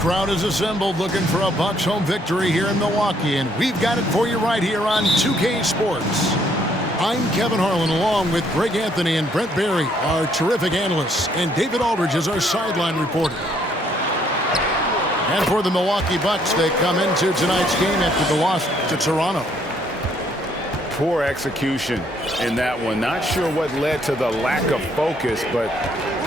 crowd is assembled looking for a Bucks home victory here in Milwaukee, and we've got it for you right here on 2K Sports. I'm Kevin Harlan, along with Greg Anthony and Brent Barry, our terrific analysts, and David Aldridge is our sideline reporter. And for the Milwaukee Bucks, they come into tonight's game after the loss to Toronto. Poor execution in that one. Not sure what led to the lack of focus, but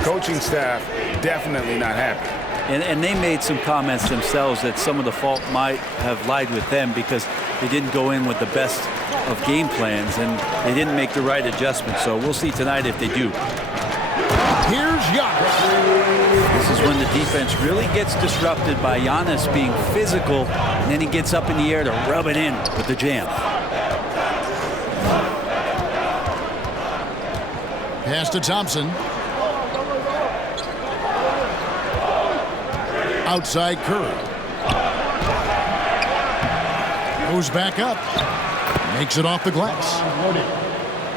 coaching staff definitely not happy. And they made some comments themselves that some of the fault might have lied with them because they didn't go in with the best of game plans and they didn't make the right adjustments. So we'll see tonight if they do. Here's Giannis. This is when the defense really gets disrupted by Giannis being physical, and then he gets up in the air to rub it in with the jam. Pass to Thompson. Outside Curry. Goes back up. Makes it off the glass.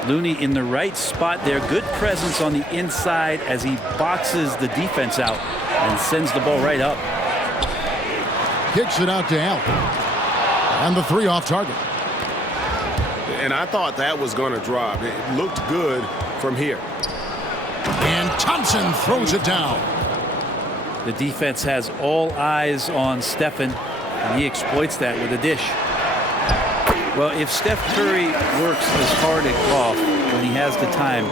Looney in the right spot there. Good presence on the inside as he boxes the defense out and sends the ball right up. Kicks it out to Allen. And the three off target. And I thought that was going to drop. It looked good from here. And Thompson throws it down. The defense has all eyes on Stephen, and he exploits that with a dish. Well, if Steph Curry works as hard at golf when he has the time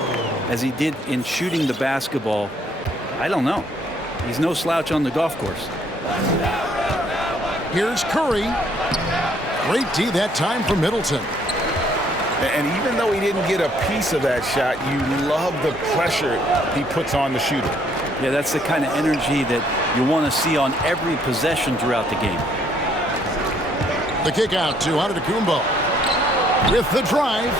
as he did in shooting the basketball, I don't know. He's no slouch on the golf course. Here's Curry. Great D that time for Middleton. And even though he didn't get a piece of that shot, you love the pressure he puts on the shooter. Yeah, that's the kind of energy that you want to see on every possession throughout the game. The kick out to Antetokounmpo. With the drive.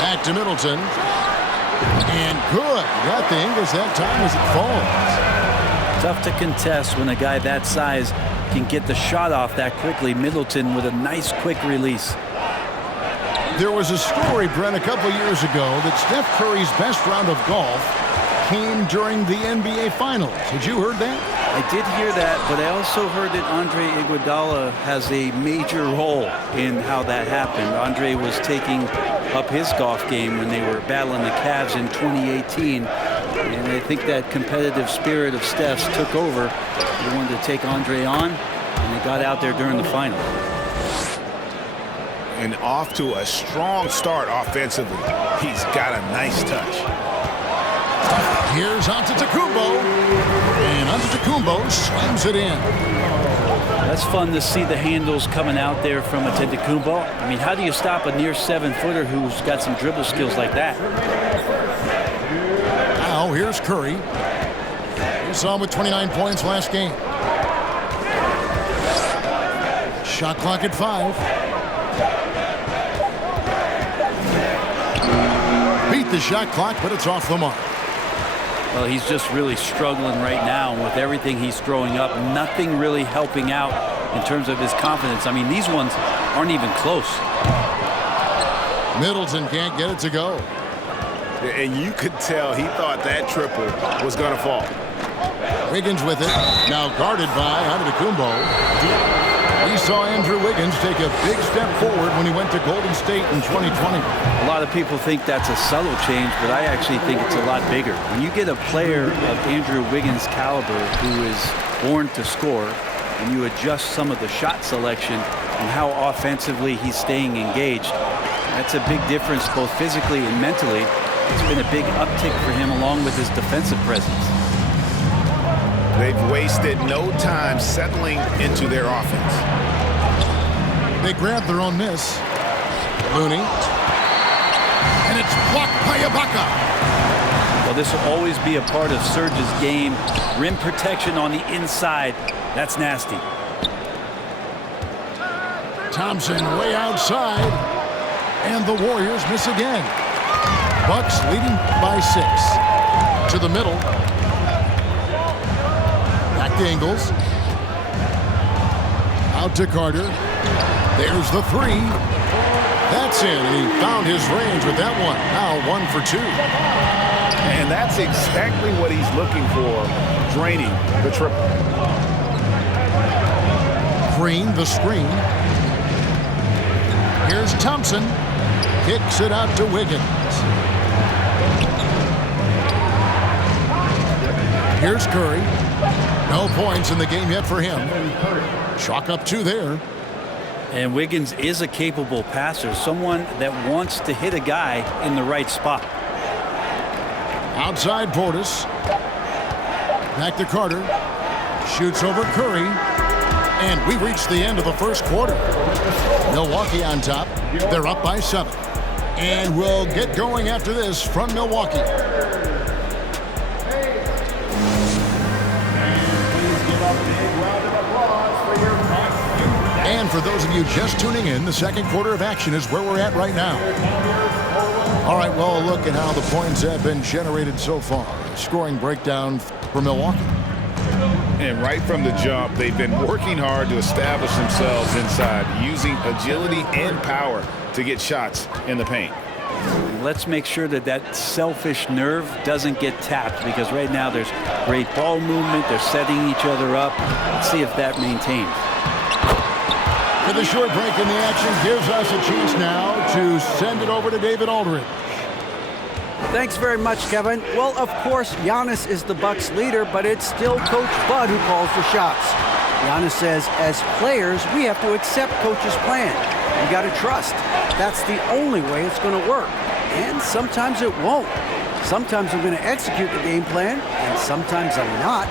Back to Middleton. And good. Got the Ingles that time as it falls. Tough to contest when a guy that size can get the shot off that quickly. Middleton with a nice quick release. There was a story, Brent, a couple years ago that Steph Curry's best round of golf came during the NBA Finals. Had you heard that? I did hear that, but I also heard that Andre Iguodala has a major role in how that happened. Andre was taking up his golf game when they were battling the Cavs in 2018, and I think that competitive spirit of Steph's took over. He wanted to take Andre on, and they got out there during the final. And off to a strong start offensively. He's got a nice touch. Here's Antetokounmpo, and Antetokounmpo slams it in. That's fun to see the handles coming out there from Antetokounmpo. I mean, how do you stop a near 7-footer who's got some dribble skills like that? Now here's Curry. We saw him with 29 points last game. Shot clock at 5. Beat the shot clock, but it's off the mark. Well, he's just really struggling right now with everything he's throwing up. Nothing really helping out in terms of his confidence. I mean, these ones aren't even close. Middleton can't get it to go. And you could tell he thought that triple was going to fall. Wiggins with it. Now guarded by Antetokounmpo. We saw Andrew Wiggins take a big step forward when he went to Golden State in 2020. A lot of people think that's a subtle change, but I actually think it's a lot bigger. When you get a player of Andrew Wiggins' caliber who is born to score, and you adjust some of the shot selection and how offensively he's staying engaged, that's a big difference both physically and mentally. It's been a big uptick for him along with his defensive presence. They've wasted no time settling into their offense. They grab their own miss. Looney. And it's blocked by Ibaka. Well, this will always be a part of Serge's game. Rim protection on the inside. That's nasty. Thompson way outside. And the Warriors miss again. Bucks leading by 6. To the middle. Back to Ingles. Out to Carter. There's the 3. That's in, and he found his range with that one. Now 1 for 2. And that's exactly what he's looking for, draining the triple. Green, the screen. Here's Thompson. Kicks it out to Wiggins. Here's Curry. No points in the game yet for him. Chalk up 2 there. And Wiggins is a capable passer, someone that wants to hit a guy in the right spot. Outside Portis. Back to Carter. Shoots over Curry. And we reach the end of the first quarter. Milwaukee on top. They're up by 7. And we'll get going after this from Milwaukee. And for those of you just tuning in, the second quarter of action is where we're at right now. All right, well, look at how the points have been generated so far. Scoring breakdown for Milwaukee. And right from the jump, they've been working hard to establish themselves inside, using agility and power to get shots in the paint. Let's make sure that that selfish nerve doesn't get tapped, because right now there's great ball movement. They're setting each other up. Let's see if that maintains. For the short break in the action gives us a chance now to send it over to David Aldridge. Thanks very much, Kevin. Well, of course, Giannis is the Bucks leader, but it's still Coach Bud who calls the shots. Giannis says, as players, we have to accept Coach's plan. You got to trust. That's the only way it's going to work. And sometimes it won't. Sometimes I'm going to execute the game plan, and sometimes I'm not.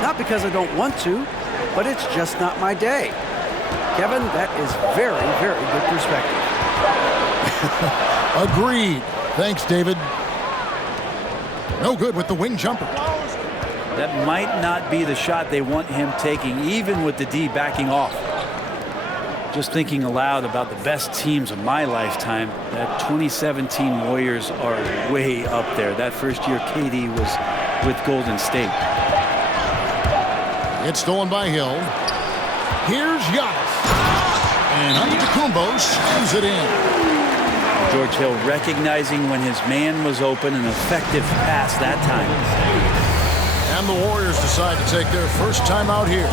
Not because I don't want to, but it's just not my day. Kevin, that is very, very good perspective. Agreed. Thanks, David. No good with the wing jumper. That might not be the shot they want him taking, even with the D backing off. Just thinking aloud about the best teams of my lifetime, that 2017 Warriors are way up there. That first year KD was with Golden State. It's stolen by Hill. Here's Giannis. And Antetokounmpo slams it in. George Hill recognizing when his man was open, an effective pass that time. And the Warriors decide to take their first time out here.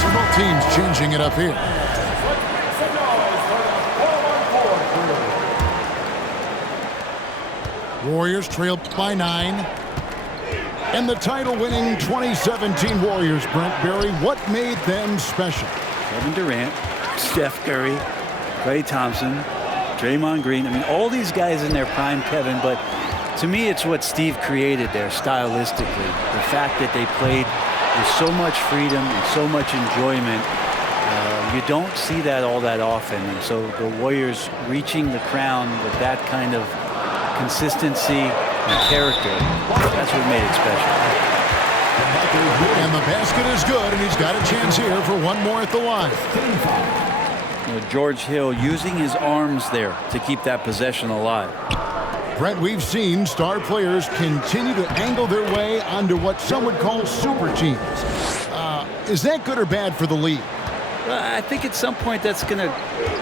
So both teams changing it up here. Warriors trail by 9. And the title-winning 2017 Warriors, Brent Barry, what made them special? Kevin Durant, Steph Curry, Klay Thompson, Draymond Green. I mean, all these guys in their prime, Kevin, but to me, it's what Steve created there stylistically. The fact that they played with so much freedom and so much enjoyment. You don't see that all that often. And so the Warriors reaching the crown with that kind of consistency and character, that's what made it special. And the basket is good, and he's got a chance here for one more at the line. George Hill using his arms there to keep that possession alive. Brent, we've seen star players continue to angle their way onto what some would call super teams. Is that good or bad for the league? I think at some point that's going to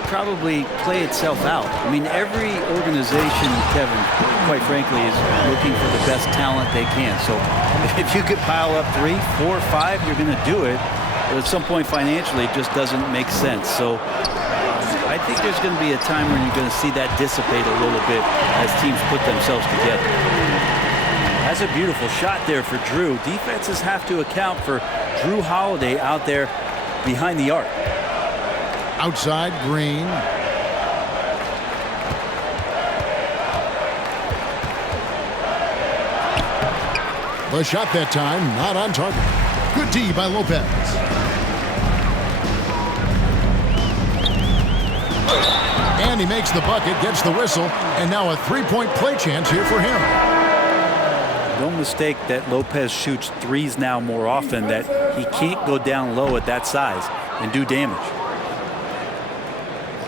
probably play itself out. I mean, every organization, Kevin, quite frankly, is looking for the best talent they can. So if you could pile up 3, 4, 5, you're going to do it. But at some point financially, it just doesn't make sense. So I think there's going to be a time when you're going to see that dissipate a little bit as teams put themselves together. That's a beautiful shot there for Drew. Defenses have to account for Drew Holiday out there behind the arc. Outside, Green. The shot that time, not on target. Good D by Lopez. And he makes the bucket, gets the whistle, and now a three-point play chance here for him. Don't mistake that Lopez shoots threes now more often, that he can't go down low at that size and do damage.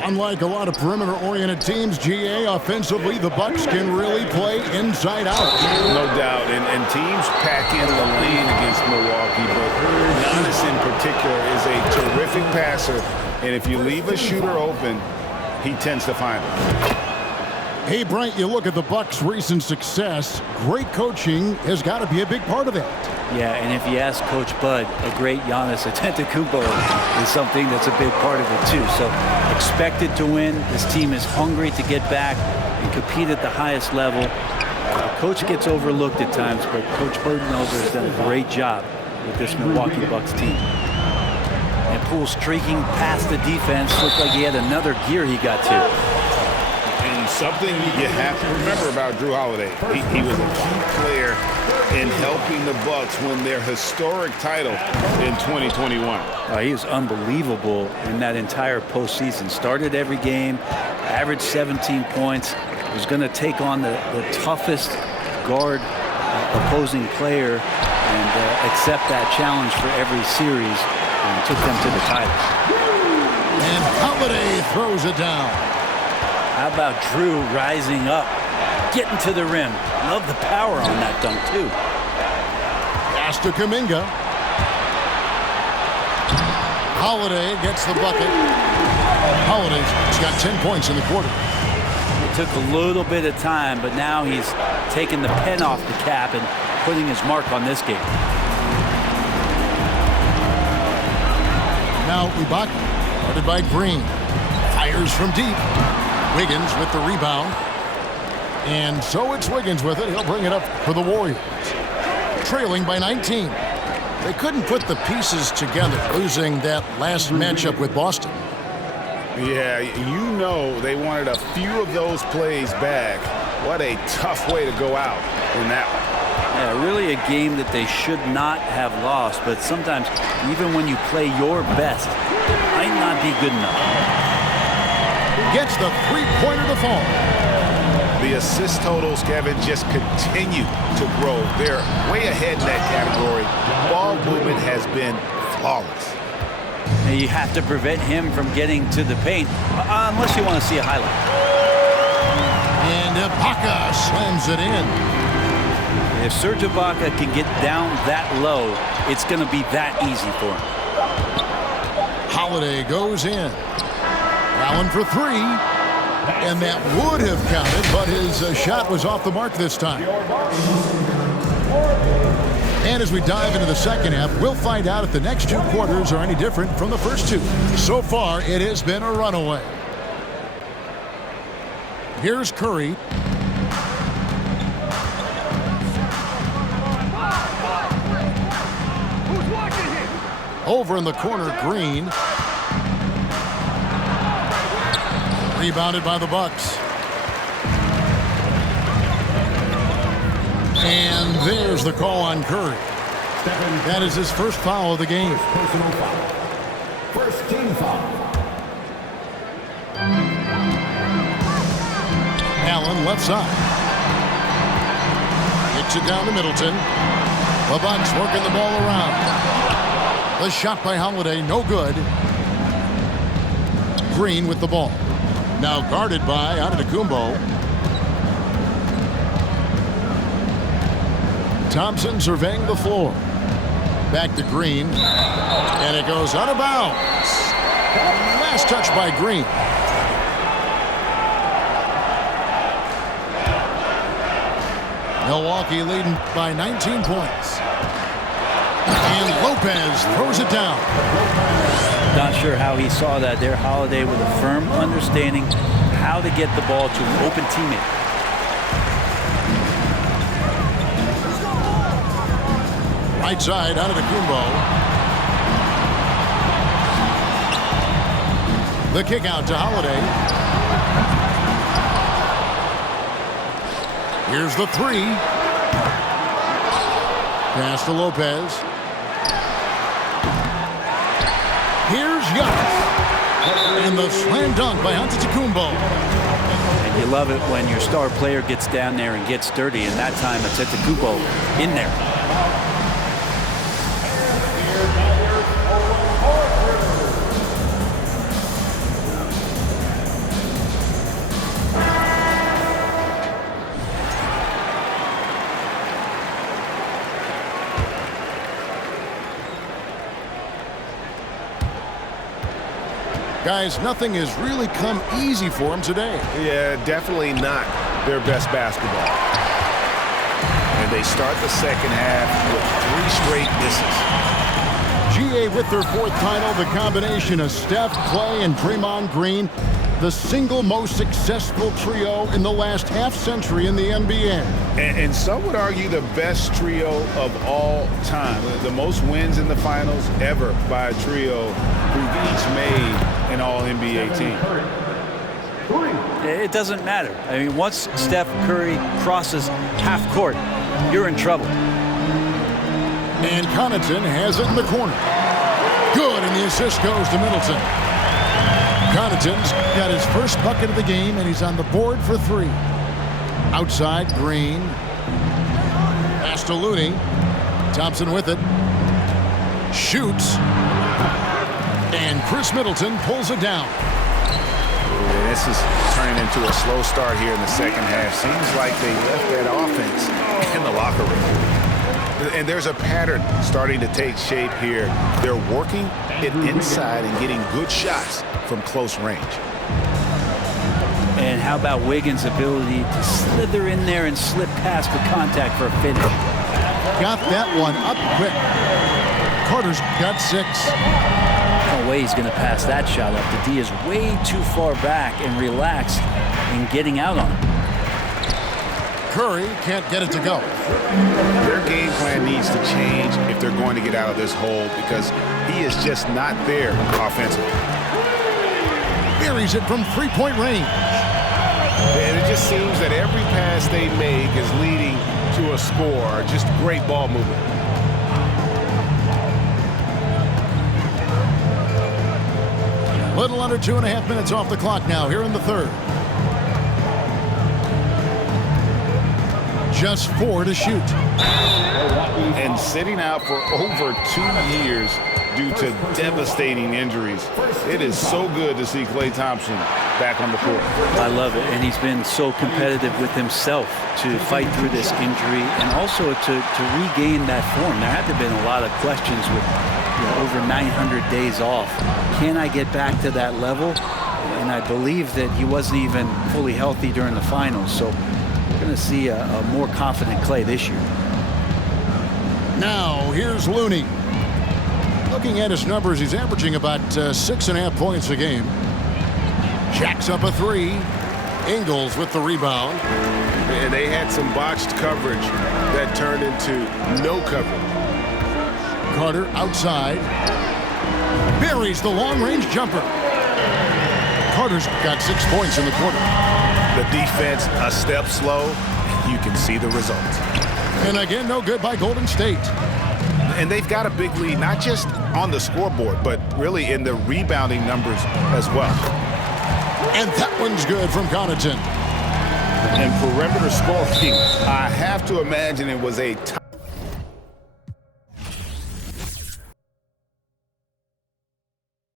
Unlike a lot of perimeter-oriented teams, GA, offensively, the Bucks can really play inside out. No doubt, and teams pack in the lane against Milwaukee, but Giannis in particular is a terrific passer, and if you leave a shooter open, he tends to find it. Hey, Brent, you look at the Bucks' recent success. Great coaching has got to be a big part of it. Yeah, and if you ask Coach Bud, a great Giannis Antetokounmpo is something that's a big part of it too. So expected to win. This team is hungry to get back and compete at the highest level. The coach gets overlooked at times, but Coach Budenholzer has done a great job with this Milwaukee Bucks team. And Poole streaking past the defense. Looked like he had another gear he got to. And something you have to remember about Jrue Holiday, he was a key player in helping the Bucks win their historic title in 2021. He was unbelievable in that entire postseason. Started every game, averaged 17 points. Was going to take on the toughest guard opposing player and accept that challenge for every series and took them to the title. And Holiday throws it down. How about Jrue rising up, getting to the rim. Love the power on that dunk, too. Pass to Kuminga. Holiday gets the bucket. Holiday's got 10 points in the quarter. It took a little bit of time, but now he's taking the pen off the cap and putting his mark on this game. Now Ibaka, guarded by Green. Fires from deep. Wiggins with the rebound. And so it's Wiggins with it. He'll bring it up for the Warriors. Trailing by 19. They couldn't put the pieces together, losing that last matchup with Boston. Yeah, you know they wanted a few of those plays back. What a tough way to go out in that one. Yeah, really a game that they should not have lost, but sometimes even when you play your best, it might not be good enough. Gets the three-pointer to fall. The assist totals, Kevin, just continue to grow. They're way ahead in that category. Ball movement has been flawless. And you have to prevent him from getting to the paint, unless you want to see a highlight. And Ibaka slams it in. If Serge Ibaka can get down that low, it's going to be that easy for him. Holiday goes in. Allen for three. And that would have counted, but his shot was off the mark this time. And as we dive into the second half, we'll find out if the next two quarters are any different from the first two. So far, it has been a runaway. Here's Curry. Over in the corner, Green. Rebounded by the Bucks. And there's the call on Curry. That is his first foul of the game. Personal foul. First team foul. Allen left side. Kicks it down to Middleton. The Bucks working the ball around. The shot by Holiday, no good. Green with the ball. Now guarded by Antetokounmpo. Thompson surveying the floor. Back to Green. And it goes out of bounds. Last touch by Green. Milwaukee leading by 19 points. And Lopez throws it down. Not sure how he saw that there. Holiday with a firm understanding how to get the ball to an open teammate. Right side, Antetokounmpo. The kick out to Holiday. Here's the three. Pass to Lopez. Here's Giannis. And the slam dunk by Antetokounmpo. And you love it when your star player gets down there and gets dirty, and that time it's Antetokounmpo in there. Guys, nothing has really come easy for them today. Yeah, definitely not their best basketball. And they start the second half with 3 straight misses. GA with their 4th title, the combination of Steph, Clay, and Draymond Green, the single most successful trio in the last half-century in the NBA. And some would argue the best trio of all time. The most wins in the finals ever by a trio who've each made an All-NBA team. It doesn't matter. I mean, once Steph Curry crosses half court, you're in trouble. And Connaughton has it in the corner. Good, and the assist goes to Middleton. Connaughton's got his first bucket of the game, and he's on the board for 3. Outside, Green. Pass to Looney. Thompson with it. Shoots. And Chris Middleton pulls it down. This is turning into a slow start here in the second half. Seems like they left that offense in the locker room. And there's a pattern starting to take shape here. They're working it inside and getting good shots from close range. And how about Wiggins' ability to slither in there and slip past the contact for a finish? Got that one up quick. Carter's got 6. No way he's going to pass that shot up. The D is way too far back and relaxed in getting out on it. Curry can't get it to go. Their game plan needs to change if they're going to get out of this hole because he is just not there offensively. Buries it from 3-point range. And it just seems that every pass they make is leading to a score. Just great ball movement. Little under 2.5 minutes off the clock now here in the 3rd. Just 4 to shoot. And sitting out for over 2 years due to devastating injuries. It is so good to see Klay Thompson back on the court. I love it, and he's been so competitive with himself to fight through this injury and also to regain that form. There had to have been a lot of questions with over 900 days off. Can I get back to that level? And I believe that he wasn't even fully healthy during the finals, so we're going to see a more confident Klay this year. Now, here's Looney. Looking at his numbers, he's averaging about 6.5 points a game. Jacks up a 3. Ingles with the rebound. And they had some botched coverage that turned into no coverage. Carter outside. Buries the long-range jumper. Carter's got 6 points in the quarter. The defense a step slow. You can see the results. And again, no good by Golden State. And they've got a big lead, not just on the scoreboard, but really in the rebounding numbers as well. And that one's good from Connaughton. And perimeter scoring, I have to imagine it was a